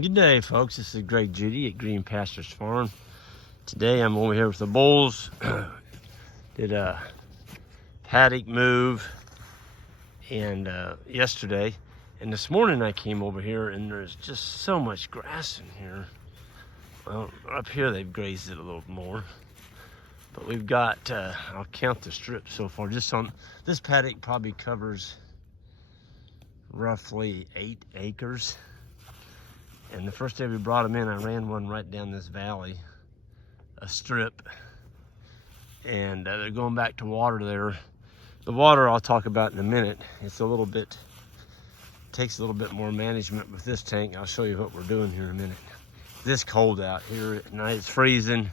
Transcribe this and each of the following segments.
Good day, folks. This is Greg Judy at Green Pastures Farm. Today I'm over here with the bulls. Did a paddock move and yesterday, and this morning I came over here and there's just so much grass in here. Well, up here they've grazed it a little more, but we've got I'll count the strips so far. Just on this paddock probably covers roughly 8 acres. And the first day we brought them in, I ran one right down this valley, a strip, and they're going back to water there. The water I'll talk about in a minute. It's a little bit, takes a little bit more management with this tank. I'll show you what we're doing here in a minute. This cold out here at night, it's freezing,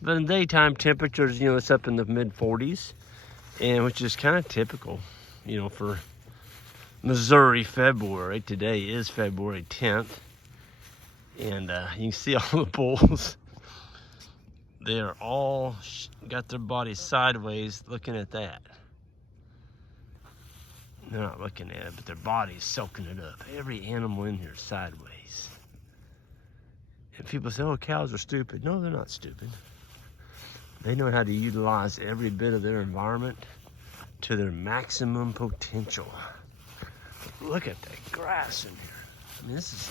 but in daytime temperatures, you know, it's up in the mid 40s, and which is kind of typical, you know, for Missouri February. Today is February 10th. And you can see all the bulls. They are all got their bodies sideways looking at that. They're not looking at it, but their body's soaking it up. Every animal in here is sideways. And people say, oh, cows are stupid. No, they're not stupid. They know how to utilize every bit of their environment to their maximum potential. Look at that grass in here. I mean, this is...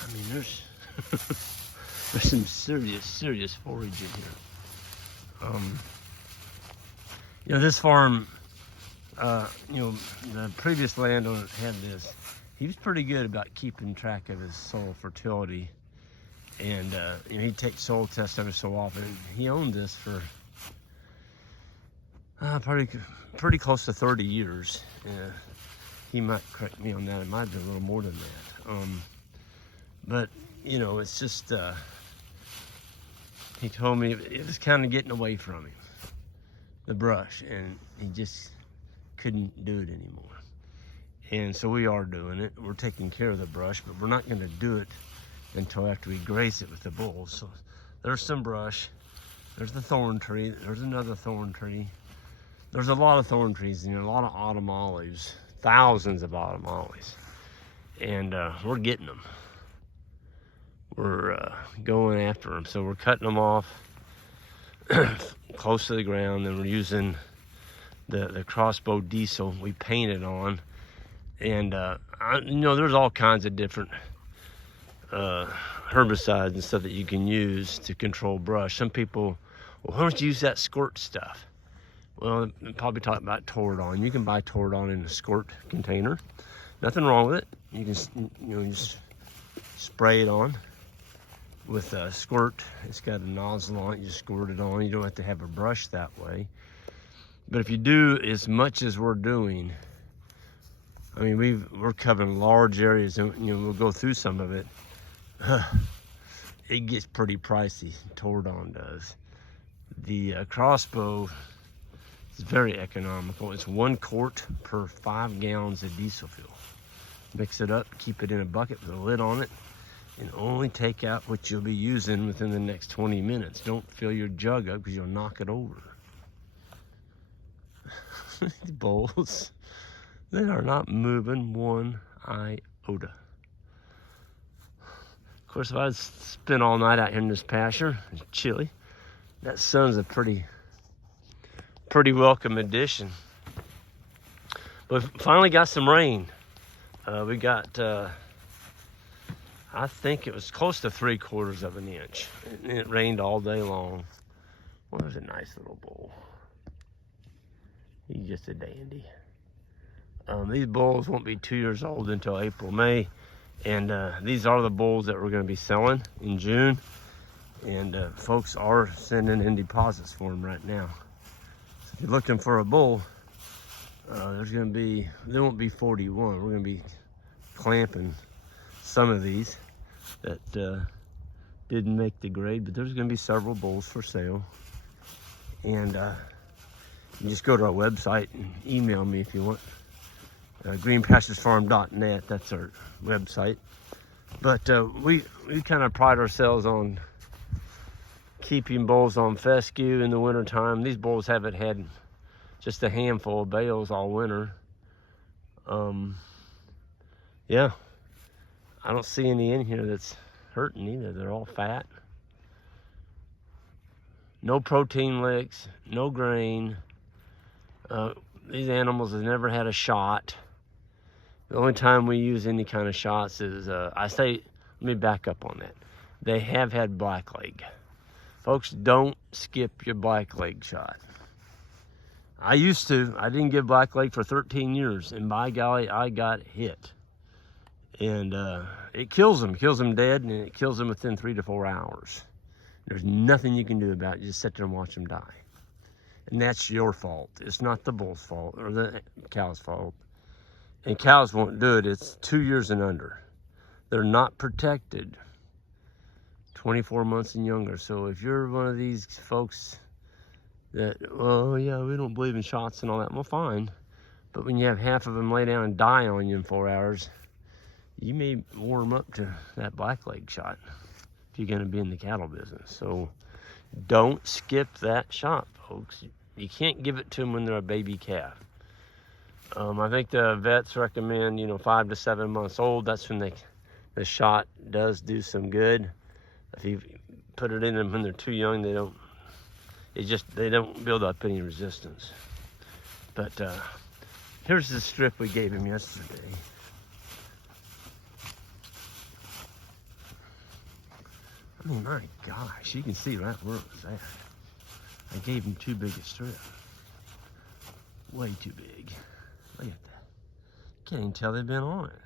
I mean, there's some serious forage in here. You know, this farm, you know, the previous landowner had this. He was pretty good about keeping track of his soil fertility, and you know, he'd take soil tests every so often. He owned this for pretty close to 30 years. He might correct me on that. It might have been a little more than that. But, you know, it's just, he told me it was kind of getting away from him, the brush, and he just couldn't do it anymore. And so we are doing it. We're taking care of the brush, but we're not going to do it until after we graze it with the bulls. So there's some brush. There's the thorn tree. There's another thorn tree. There's a lot of thorn trees, you know, a lot of autumn olives, thousands of autumn olives. And we're getting them. We're going after them. So we're cutting them off close to the ground, and we're using the crossbow diesel we painted on. And you know, there's all kinds of different herbicides and stuff that you can use to control brush. Some people, well, why don't you use that squirt stuff? Well, I'm probably talking about Toradon. You can buy Toradon in a squirt container. Nothing wrong with it. You can, you know, just spray it on with a squirt. It's got a nozzle on it. You just squirt it on. You don't have to have a brush that way. But if you do as much as we're doing, I mean, we're covering large areas, and you know, we'll go through some of it. It gets pretty pricey. Toradon does. The crossbow is very economical. It's 1 quart per 5 gallons of diesel fuel. Mix it up, keep it in a bucket with a lid on it, and only take out what you'll be using within the next 20 minutes. Don't fill your jug up because you'll knock it over. These bulls, they are not moving one iota. Of course, if I spent all night out here in this pasture, it's chilly. That sun's a pretty welcome addition. But finally got some rain. We got, I think it was close to 3/4 of an inch. And it rained all day long. Well, there's a nice little bull. He's just a dandy. These bulls won't be 2 years old until April, May. And these are the bulls that we're going to be selling in June. And folks are sending in deposits for them right now. So if you're looking for a bull, there's going to be, there won't be 41. We're going to be clamping some of these that didn't make the grade, but there's going to be several bulls for sale. And you just go to our website and email me if you want. greenpasturesfarm.net, that's our website. But we kind of pride ourselves on keeping bulls on fescue in the wintertime. These bulls haven't had just a handful of bales all winter. Yeah, I don't see any in here that's hurting either. They're all fat. No protein licks, no grain. These animals have never had a shot. The only time we use any kind of shots is, let me back up on that. They have had blackleg. Folks, don't skip your blackleg shot. I used to. I didn't give blackleg for 13 years, and by golly, I got hit. And it kills them dead, and it kills them within 3 to 4 hours. There's nothing you can do about it. You just sit there and watch them die. And that's your fault. It's not the bull's fault or the cow's fault. And cows won't do it. It's 2 years and under. They're not protected 24 months and younger. So if you're one of these folks that, oh yeah, we don't believe in shots and all that, well, fine. But when you have half of them lay down and die on you in 4 hours, you may warm up to that blackleg shot if you're going to be in the cattle business. So don't skip that shot, folks. You can't give it to them when they're a baby calf. I think the vets recommend, 5 to 7 months old. That's when the shot does do some good. If you put it in them when they're too young, they don't build up any resistance. But here's the strip we gave him yesterday. I mean, my gosh, you can see right where it was at. I gave him too big a strip. Way too big. Look at that. Can't even tell they've been on it.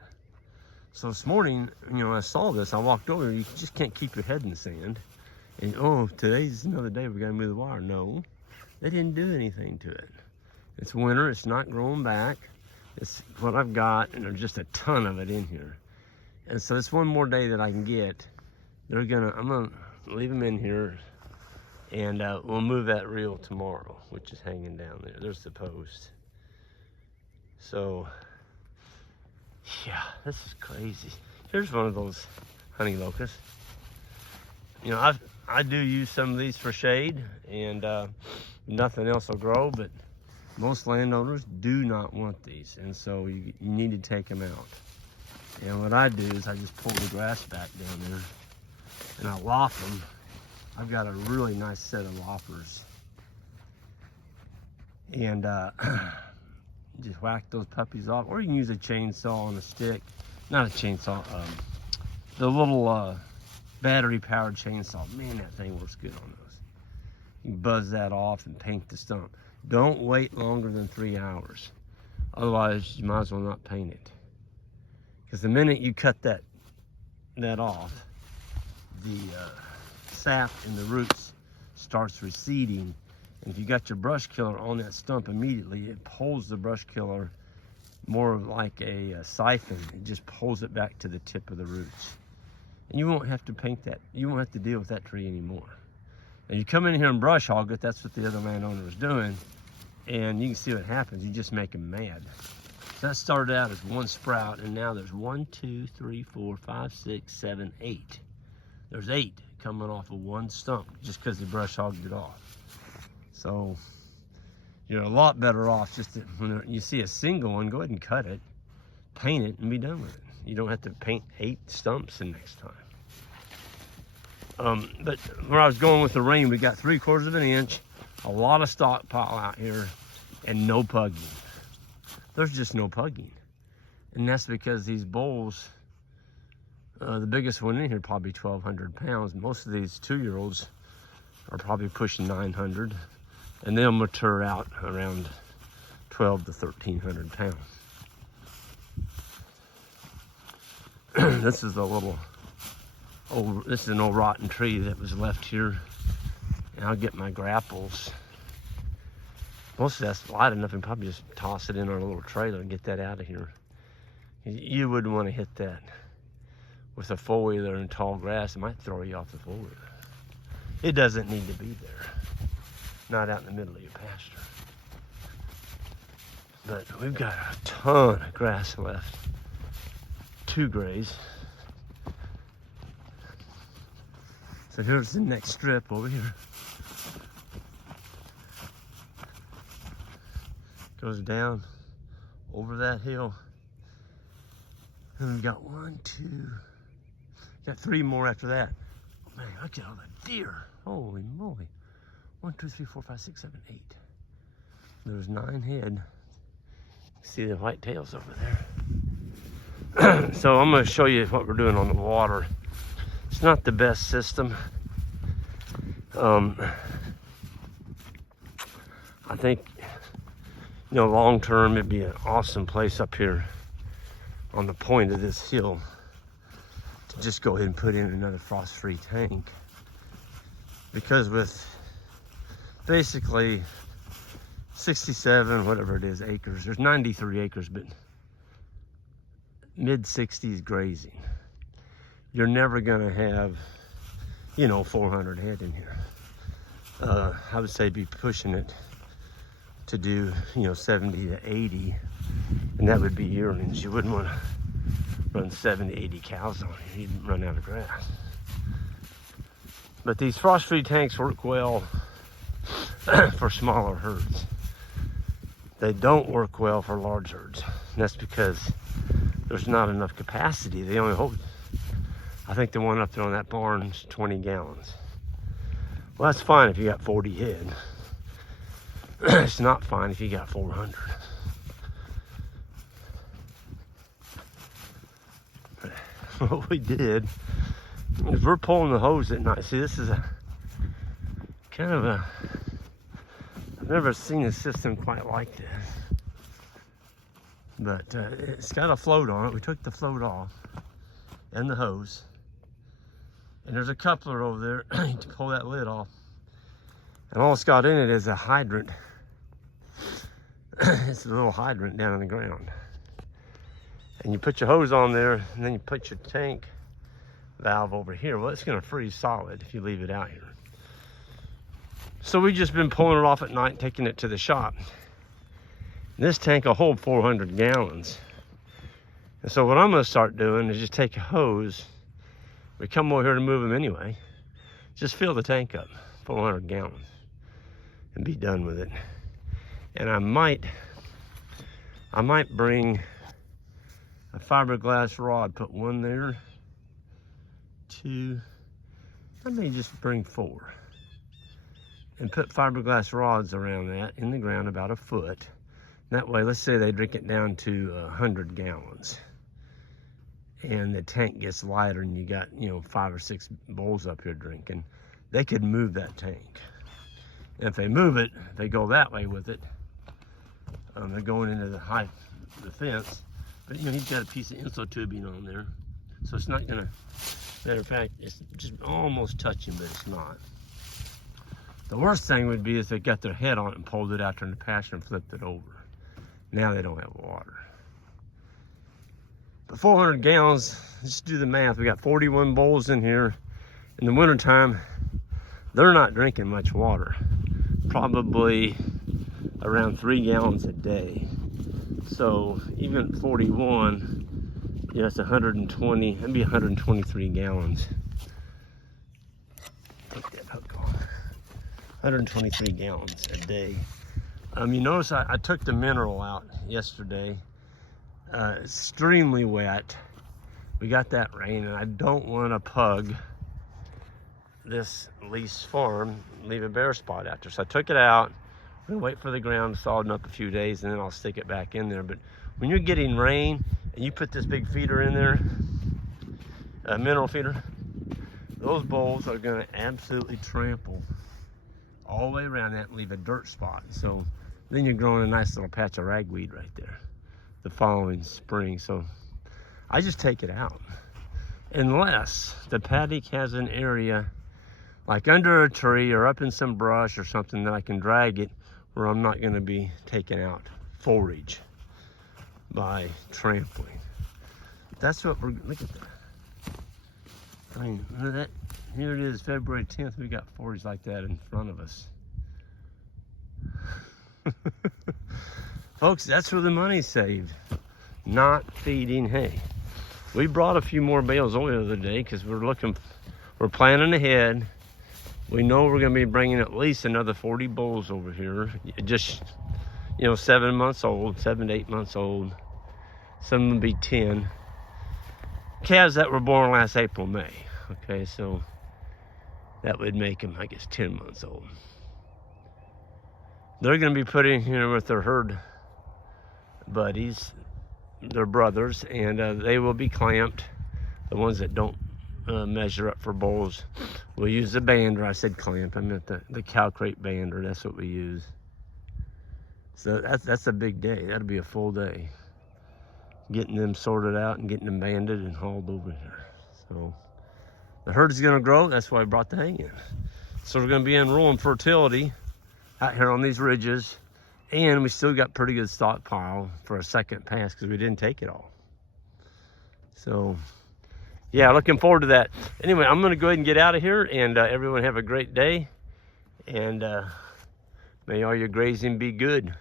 So this morning, I saw this, I walked over. You just can't keep your head in the sand. And, oh, today's another day we gotta move the wire. No, they didn't do anything to it. It's winter, it's not growing back. It's what I've got, and there's just a ton of it in here. And so it's one more day that I can get. I'm gonna leave them in here, and we'll move that reel tomorrow, which is hanging down there. There's the post. So, yeah, this is crazy. Here's one of those honey locusts. I do use some of these for shade, and nothing else will grow, but most landowners do not want these, and so you need to take them out. And what I do is I just pull the grass back down there, and I lop them. I've got a really nice set of loppers. And just whack those puppies off, or you can use a chainsaw on a stick. Not a chainsaw, the little battery powered chainsaw. Man, that thing works good on those. You can buzz that off and paint the stump. Don't wait longer than 3 hours. Otherwise, you might as well not paint it. Because the minute you cut that off, the sap in the roots starts receding. And if you got your brush killer on that stump immediately, it pulls the brush killer more like a siphon. It just pulls it back to the tip of the roots. And you won't have to paint that. You won't have to deal with that tree anymore. And you come in here and brush hog it, that's what the other landowner was doing. And you can see what happens. You just make them mad. So that started out as one sprout, and now there's 1, 2, 3, 4, 5, 6, 7, 8. There's 8 coming off of one stump just because they brush hogged it off. So you're a lot better off just when you see a single one, go ahead and cut it, paint it, and be done with it. You don't have to paint 8 stumps the next time. But where I was going with the rain, we got 3/4 of an inch, a lot of stockpile out here, and no pugging. There's just no pugging. And that's because these bulls, the biggest one in here probably 1,200 pounds. Most of these 2-year-olds are probably pushing 900, and they'll mature out around 12 to 1,300 pounds. This is an old rotten tree that was left here, and I'll get my grapples. Most of that's light enough and probably just toss it in our little trailer and get that out of here. You wouldn't want to hit that with a four-wheeler in tall grass. It might throw you off the four-wheeler. It doesn't need to be there. Not out in the middle of your pasture. But we've got a ton of grass left to graze. So here's the next strip over here. Goes down over that hill And we've got got 3 more after that. Oh, man, look at all that deer. Holy moly. 1, 2, 3, 4, 5, 6, 7, 8. There's 9 head. See the white tails over there. So I'm going to show you what we're doing on the water. It's not the best system. I think, you know, long term it'd be an awesome place up here on the point of this hill to just go ahead and put in another frost-free tank, because with basically 67, whatever it is, acres, there's 93 acres, but mid-60s grazing, you're never gonna have, you know, 400 head in here. I would say be pushing it to do, you know, 70 to 80, and that would be yearlings. You wouldn't want to run 70, 80 cows on here. You'd run out of grass. But these frost-free tanks work well for smaller herds. They don't work well for large herds. And that's because there's not enough capacity. They only hold, I think the one up there on that barn's 20 gallons. Well, that's fine if you got 40 head. It's not fine if you got 400. What we did is we're pulling the hose at night. See, this is a kind of a, I've never seen a system quite like this. But it's got a float on it. We took the float off and the hose. And there's a coupler over there to pull that lid off. And all it's got in it is a hydrant. It's a little hydrant down in the ground. And you put your hose on there, and then you put your tank valve over here. Well, it's gonna freeze solid if you leave it out here. So we've just been pulling it off at night and taking it to the shop. This tank will hold 400 gallons. And so what I'm gonna start doing is just take a hose. We come over here to move them anyway. Just fill the tank up, 400 gallons, and be done with it. And I might bring a fiberglass rod, put 1 there, 2, I may just bring 4. And put fiberglass rods around that in the ground about 1 foot. That way, let's say they drink it down to 100 gallons. And the tank gets lighter and you got, you know, 5 or 6 bulls up here drinking, they could move that tank. And if they move it, they go that way with it. They're going into the fence, but you know, he's got a piece of insul tubing on there. So it's not gonna, matter of fact, it's just almost touching, but it's not. The worst thing would be if they got their head on it and pulled it out there in the pasture and flipped it over. Now they don't have water. But 400 gallons, just do the math. We got 41 bulls in here. In the wintertime, they're not drinking much water. Probably around 3 gallons a day. So even 41, yeah, it's 120, that'd be 123 gallons. Take that hook off. 123 gallons a day. You notice I took the mineral out yesterday. Extremely wet. We got that rain, and I don't want to pug this lease farm, leave a bare spot out there. So I took it out. I'm gonna wait for the ground to sodden up a few days, and then I'll stick it back in there. But when you're getting rain and you put this big feeder in there, a mineral feeder, those bulls are gonna absolutely trample all the way around that and leave a dirt spot. So then you're growing a nice little patch of ragweed right there the following spring. So I just take it out. Unless the paddock has an area like under a tree or up in some brush or something that I can drag it where I'm not gonna be taking out forage by trampling. That's what we're, look at that. I mean, look at that. Here it is, February 10th, we got forage like that in front of us. Folks, that's where the money's saved, not feeding hay. We brought a few more bales over the other day because we're planning ahead. We know we're gonna be bringing at least another 40 bulls over here. Just, you know, 7 months old, 7 to 8 months old. Some will be 10. calves that were born last April, May. Okay, so that would make them, I guess, 10 months old. They're going to be put in here with their herd buddies, their brothers, and they will be clamped. The ones that don't measure up for bulls, we'll use the bander. I said clamp, I meant the cow crate bander. That's what we use. So that's a big day. That'll be a full day, getting them sorted out and getting them banded and hauled over here. So the herd is going to grow. That's why I brought the hay in. So we're going to be in rural fertility out here on these ridges, and we still got pretty good stockpile for a second pass because we didn't take it all. So yeah, looking forward to that. Anyway, I'm going to go ahead and get out of here, and everyone have a great day, and may all your grazing be good.